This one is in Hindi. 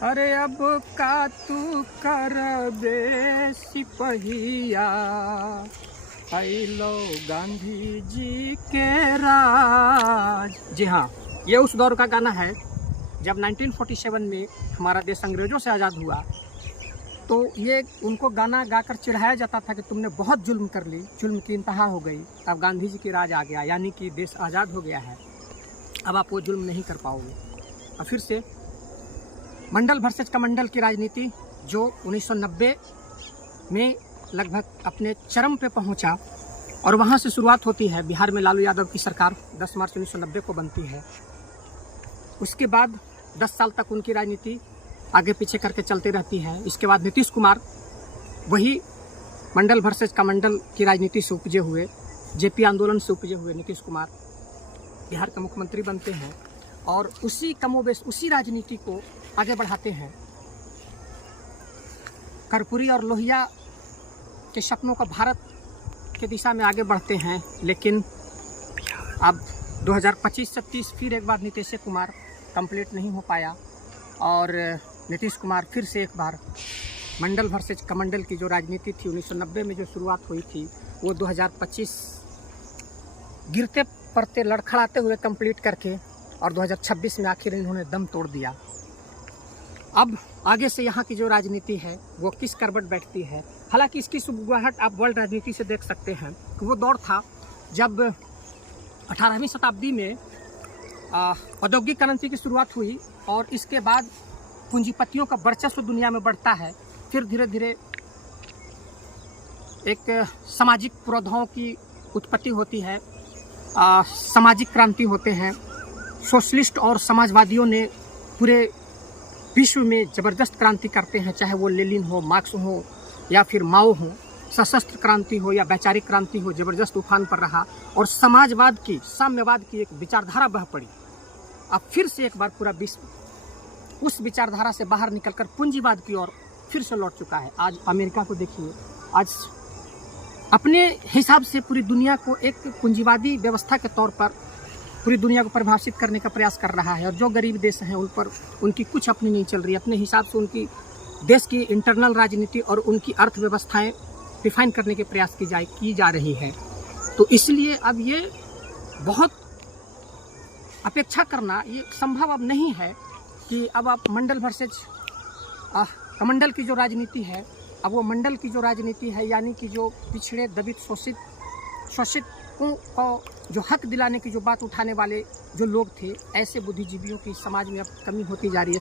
अरे अब का तू कर बे सिपहिया, लो गांधी जी के राज। जी हाँ, ये उस दौर का गाना है जब 1947 में हमारा देश अंग्रेज़ों से आज़ाद हुआ। तो ये उनको गाना गाकर चिढ़ाया जाता था कि तुमने बहुत जुल्म कर ली, जुल्म की इंतहा हो गई, अब गांधी जी की राज आ गया, यानी कि देश आज़ाद हो गया है, अब आप वो जुल्म नहीं कर पाओगे। और फिर से मंडल वर्सेस कमंडल की राजनीति जो 1990 में लगभग अपने चरम पे पहुंचा, और वहां से शुरुआत होती है। बिहार में लालू यादव की सरकार 10 मार्च 1990 को बनती है। उसके बाद 10 साल तक उनकी राजनीति आगे पीछे करके चलती रहती है। इसके बाद नीतीश कुमार वही मंडल वर्सेस कमंडल की राजनीति से उपजे हुए, जेपी आंदोलन से उपजे हुए नीतीश कुमार बिहार के मुख्यमंत्री बनते हैं और उसी कमोबेश उसी राजनीति को आगे बढ़ाते हैं। कर्पूरी और लोहिया के सपनों का भारत के दिशा में आगे बढ़ते हैं। लेकिन अब 2025 से 30 फिर एक बार नीतीश कुमार कंप्लीट नहीं हो पाया और नीतीश कुमार फिर से एक बार मंडल वर्सेस कमंडल की जो राजनीति थी 1990 में जो शुरुआत हुई थी वो 2025 गिरते पड़ते लड़खड़ाते हुए कंप्लीट करके और 2026 में आखिर इन्होंने दम तोड़ दिया। अब आगे से यहाँ की जो राजनीति है वो किस करवट बैठती है। हालांकि इसकी शुरुआत आप वर्ल्ड राजनीति से देख सकते हैं कि वो दौर था जब 18वीं शताब्दी में औद्योगिक क्रांति की शुरुआत हुई और इसके बाद पूंजीपतियों का वर्चस्व दुनिया में बढ़ता है। फिर धीरे धीरे एक सामाजिक पुरोधाओं की उत्पत्ति होती है, सामाजिक क्रांति होते हैं। सोशलिस्ट और समाजवादियों ने पूरे विश्व में ज़बरदस्त क्रांति करते हैं, चाहे वो लेनिन हो, मार्क्स हो या फिर माओ हो। सशस्त्र क्रांति हो या वैचारिक क्रांति हो, ज़बरदस्त तूफान पर रहा और समाजवाद की, साम्यवाद की एक विचारधारा बह पड़ी। अब फिर से एक बार पूरा विश्व उस विचारधारा से बाहर निकलकर पूंजीवाद की ओर फिर से लौट चुका है। आज अमेरिका को देखिए, आज अपने हिसाब से पूरी दुनिया को एक पूंजीवादी व्यवस्था के तौर पर पूरी दुनिया को परिभाषित करने का प्रयास कर रहा है। और जो गरीब देश हैं उन पर उनकी कुछ अपनी नहीं चल रही, अपने हिसाब से उनकी देश की इंटरनल राजनीति और उनकी अर्थव्यवस्थाएं डिफाइन करने के प्रयास की जा रही है। तो इसलिए अब ये बहुत अपेक्षा करना ये संभव अब नहीं है कि अब आप मंडल वर्सेस कमंडल की जो राजनीति है, अब वो मंडल की जो राजनीति है, यानी कि जो पिछड़े दबित शोषित को जो हक दिलाने की जो बात उठाने वाले जो लोग थे, ऐसे बुद्धिजीवियों की समाज में अब कमी होती जा रही है।